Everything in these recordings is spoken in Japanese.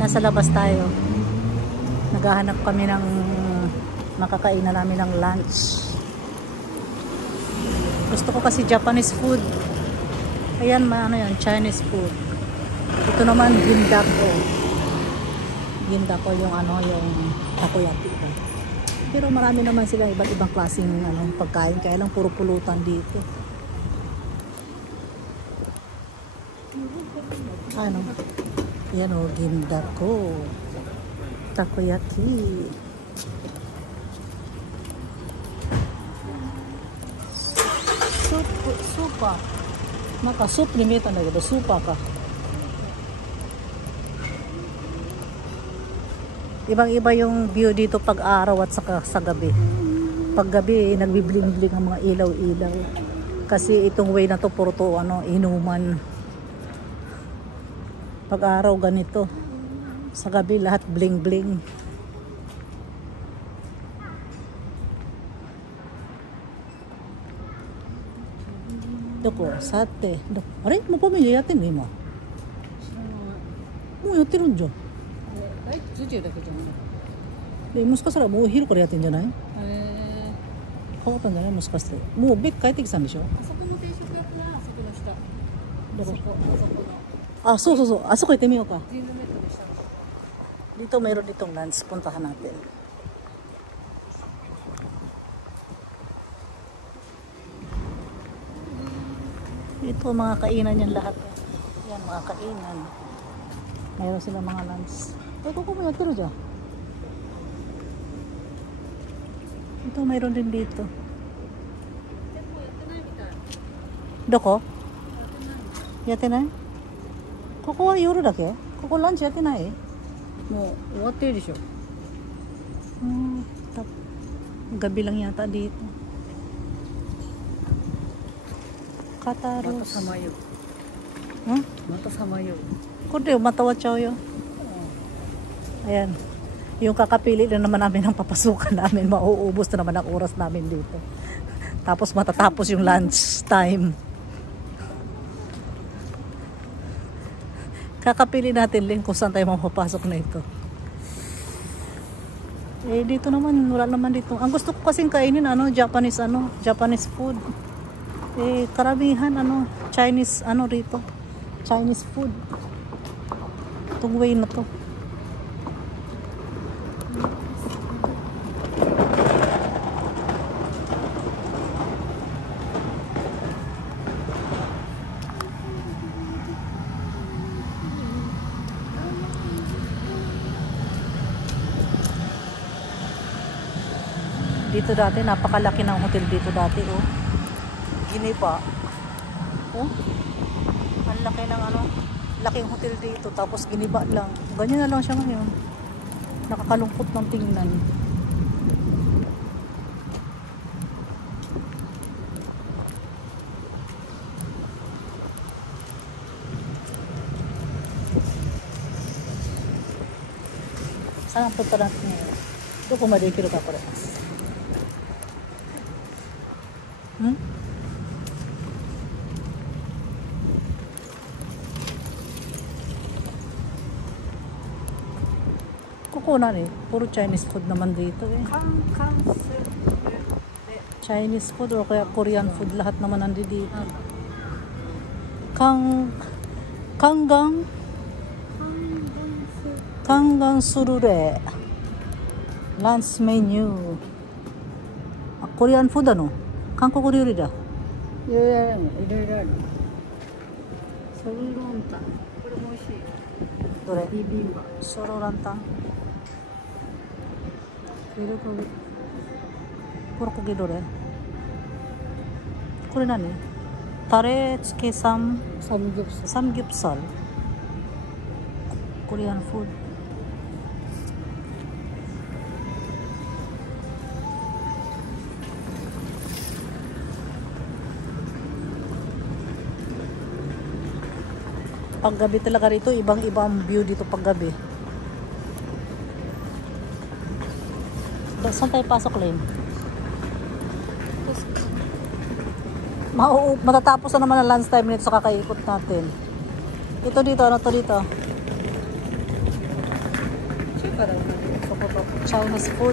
Nasa labas tayo. Naghahanap kami ng makakainan namin ng lunch. Gusto ko kasi Japanese food. Ayan, ano yan, Chinese food. Ito naman, gindako. Gindako yung ano, yung takoyaki. Pero marami naman sila iba't ibang klaseng ano, pagkain. Kaya lang puro pulutan dito. Ano? Yan o, gindako. Takoyaki. Supa. Soup limit na gitu, supa ka. Ibang-iba yung view dito pag araw at saka sa gabi. Pag gabi, nagbibling-bling ang mga ilaw-ilaw. Kasi itong way na to puro to ano, inuman. Pag araw ganito. Sa gabi lahat bling-bling. Doko, sate.あれもうパメやってんの今。もうやってるんじゃん。授業だけじゃない。でもしかしたらもう昼からやってんじゃない？変わったんじゃない？もしかして。もうベック帰ってきたんでしょ？あそこの定食屋はあそこの下。どこ？あそこの。あ、そうそうそう。あそこ行ってみようか。ジーンズメットの下の。Dito mayroon ditong lunch. Puntahan natin. Ito mga kainan yan lahat. Yan mga kainan. Mayroon sila mga lunch. Ito ko mo yatiro dyan. Ito mayroon din dito. Doko? Yatte nai? Koko wa yoru dake? Koko lunch yatte nai? もう終わってるでしょ。Gabi lang yata dito. また Kataros. さまよ。 Huh? またさまよ。 Kundi, matawa chow yun. Ayan. Yung kakapili na naman namin ang papasukan namin. Mauubos na naman ang oras namin dito. Tapos matatapos yung lunch time. Kakapili natin din kung saan tayo mapapasok na ito. Eh, dito naman, wala naman dito. Ang gusto ko kasing kainin, Japanese food. Eh, karamihan, Chinese, rito. Chinese food. Itong way na to. Dito dati, napakalaki ng hotel dito dati, oh. Giniba. Oh. Ang laki ng laking hotel dito, tapos giniba lang. Ganyan na lang siya ngayon. Nakakalungkot ng tingnan. Saan ang punta natin ngayon? Doko madekiru ka ko rin. Kukunan eh. Puro Chinese food naman dito eh. Chinese food o kaya Korean food. Lahat naman nandito dito. Kangang surure. Lunch menu. Korean food ano?韓国料理だ。いろいろあるの。いろいろある。ソルロンタン。これも美味しい。どれ？ビビンバ。ソロランタン。ベルコビ。プロコギどれ？これ何？タレ付けサムギュプサル。コリアンフード。Paggabi talaga rito, ibang-ibang view dito paggabi. Saan tayo pasok, Len? Matatapos na naman ang lunch time nito sa kakaikot natin. Ito dito, ano to dito? から同じ。 Chinese food.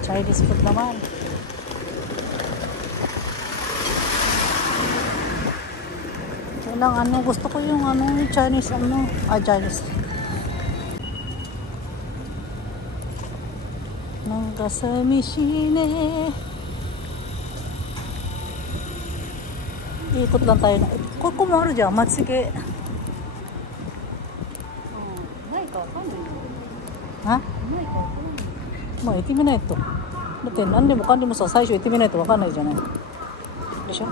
Chinese food naman. Kailang ano, gusto ko yung ano, yung Chinese ano, Chinese. Nanggasami-shine. Ikot lang tayo na. Ko mo dyan, matsige. ないかわかんないよ。 Ha? ないかわかんない。 まあ行ってみないと。だって何でもかんでもさ、最初行ってみないとわかんないじゃないでしょ。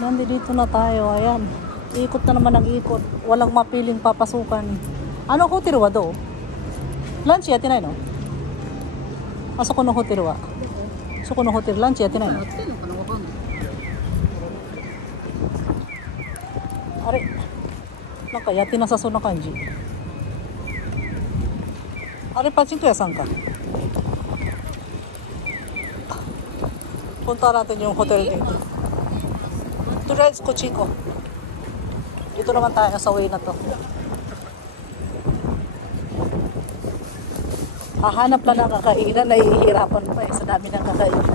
Nandito na tayo, ayan. Ikot na naman ang ikot. Walang mapiling papasukan. Ano hotel wa do? Lunch yate nai no? Asoko no hotel wa. Soko no hotel lunch yate nai や no? ってんのかなわかんない。 あれなんかやってなさそうな感じ。あれパチンコ屋さんか。Punta natin yung hotel dito. Tuloy, Cochico. Dito naman tayo sa way na to. Hahanap lang ng kakainan, nahihirapan pa eh. Sa dami ng kakainan.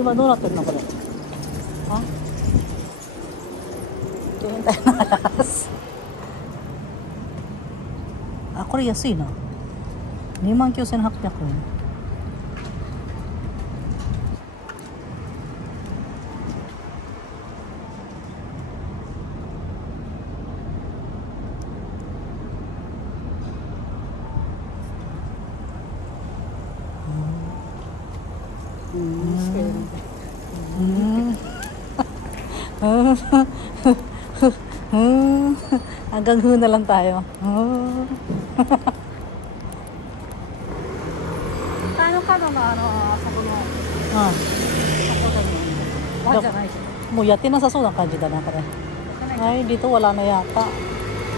Ima, doon natin na pala. Ha? Tingin tayo ng alas. Ah, これ安いな。29,800円。Hanggang na lang tayo. Paano ka na ano, sa kuno? Ah, そこだね。ワンじゃないし。 mo yate na sa sunang kanji da na kare. Ay, dito wala na yata.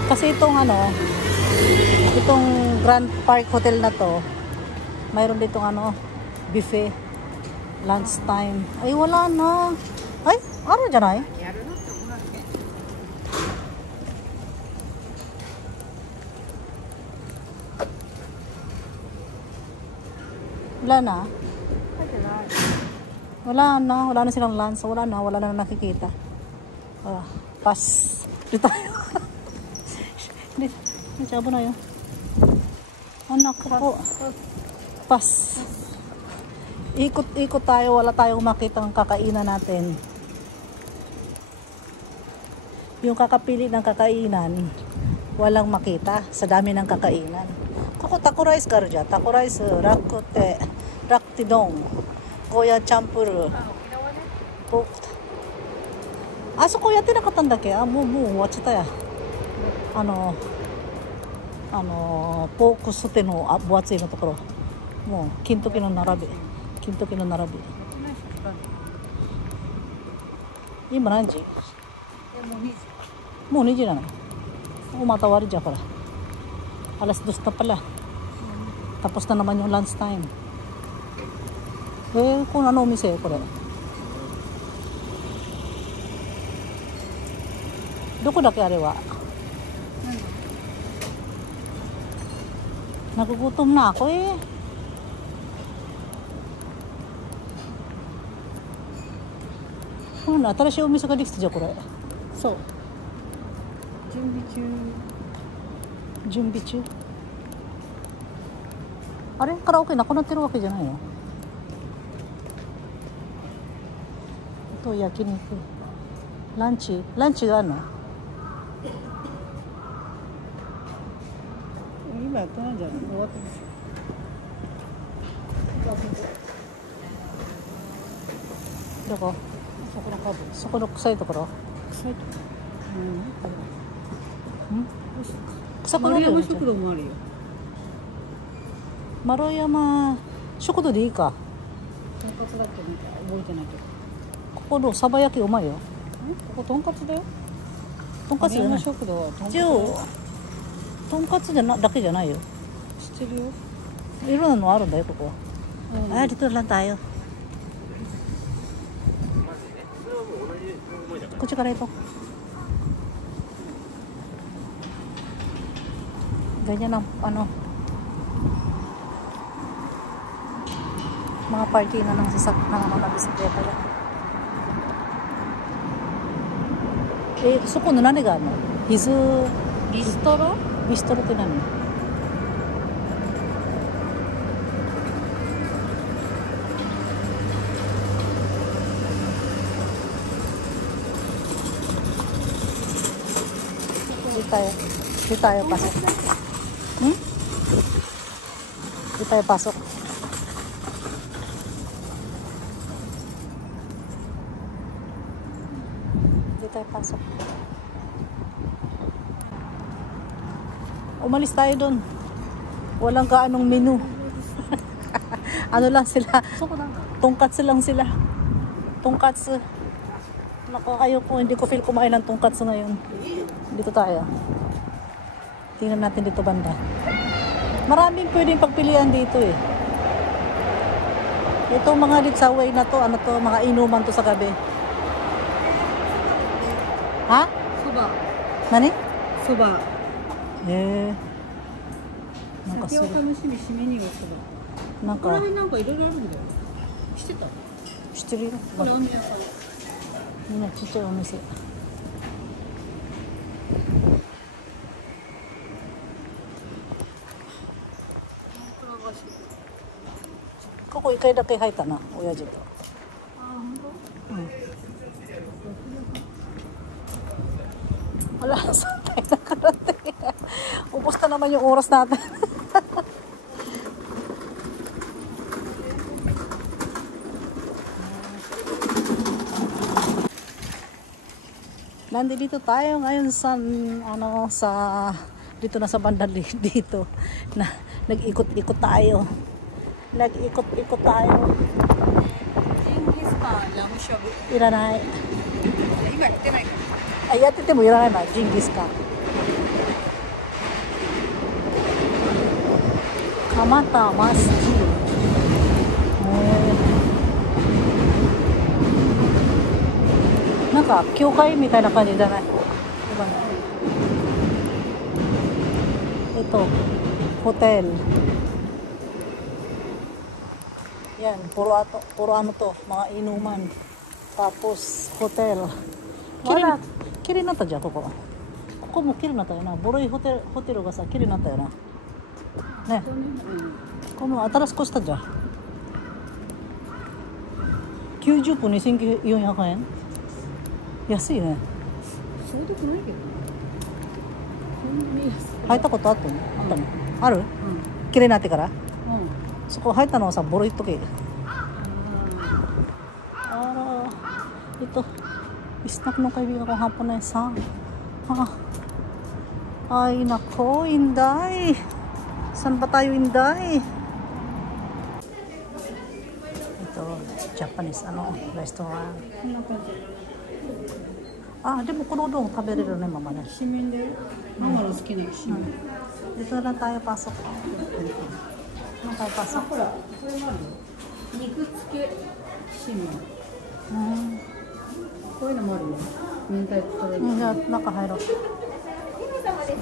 Kasi itong ano, itong Grand Park Hotel na to, mayroon ditong ano, buffet, lunch time. Ay, wala na. Ay, ano dyan ay? やるのって思うわけ。 Wala na. 入ってない。 Wala na silang lunch. Wala na nakikita. Ah, pass. Dito tayo. Hindi, sabo na yun. Anak ko po. Pass. Ikot tayo. Wala tayong makita ng kakainan natin. Yung kakapili ng kakainan, walang makita sa dami ng kakainan. Koko taco rice ka rin dyan. Taco rice, rakute, raktidong, goya champuru, あ、沖縄ね。 pork. あそこやってなかったんだっけ？あ、もう終わっちゃったや。ポークソテの分厚いのところ。もう金時の並び。金時の並び。今何時？もう2時なの。O matawari dyan pala. Alas 2 na pala. Tapos na naman yung lunch time. Eh, kung ano umise, kore. Doko dake are wa? Nagugutom na ako eh. Ano, 新しいお店ができてじゃこれ。そう。 準備中。あれカラオケなくなってるわけじゃないの？と焼肉。ランチがあるの？今やってないんじゃない？終わってる。どこ？そこのカード。そこの臭いところ。臭いとこ。臭くなるよね。丸山食堂もあるよ。丸山食堂でいいか。とんかつだっけなんか覚えてないけど。ここのサバ焼きうまいよ。こことんかつだよ。とんかつじゃない。丸山食堂はとんかつだじゃよ。あとんかつだけじゃないよ。知ってるよ。いろんなのあるんだよ、ここは。うんあ、dito lang tayo. こっちから行こう。Ganyan ang mga party na ng mga bisikleta yan. Eh, そこの何があるの？ビストロって何？Di tayo pasok. Di tayo pasok. Di tayo pasok. Umalis tayo doon. Walang kaanong menu. Ano lang sila? Tongkatsu lang sila. Tongkatsu. Nako, kayo po, hindi ko feel kumain ng tongkatsu ngayon. Dito tayo. Tingnan natin dito banda. Maraming pwedeng pagpilian dito eh. Ito mga dito sa way na to, ano to, mga inuman to sa gabi. Ha? Soba. Nani? Soba. Eh. なんかする。酒を楽しみ締めにはそば。なんかここら辺なんかいろいろあるんだよ。知ってた？知ってるよ。これお店屋さん。みんなちっちゃいお店。ここ一回だけ入ったな、親父と。あ、本当？Wala, saan tayo nakarating? Ubos na naman yung oras natin. Nandito tayo ngayon sa dito na sa banda dito na nag-ikot-ikot tayo. Nag-ikot-ikot tayo. Genghis Khanラムしゃぶ。いらない。今やってないかあ、やっててもいらないな、ジンギスカン。蒲田マスキー。なんか教会みたいな感じじゃない？ホテル。Yan, puro ano to, mga inuman. Tapos hotel. Wala, 綺麗になったじゃん、ここ。ここも綺麗になったよな。ボロいホテルがさ、綺麗になったよな。ね。この新しくしたじゃん。90分2400円。安いね。そうでもないけど。入ったことあったの？あったの？ある？綺麗になってから？そこ入ったのはさ、ボロいとけ。Ito, snack ng kaibigan kong Haponesa. Ay, nako, Inday. Saan ba tayo, Inday? Ito, Japanese, restaurant. Ah, de mo kuno dong tabereru ne mama ne. きしめんで。ママの好きなきしめん。 Dito na tayo pasok. Na tayo pasok. ほら、これもあるよ。肉付けきしめん。こういうのもあるよ。明太子とレモン。 じゃあ中入ろう。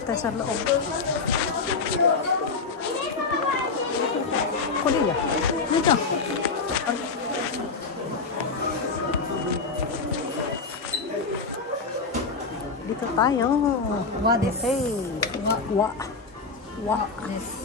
tayo sa loob. Korea. Dito. Dito tayo. 和です。 Hey. Wa. Wa. です。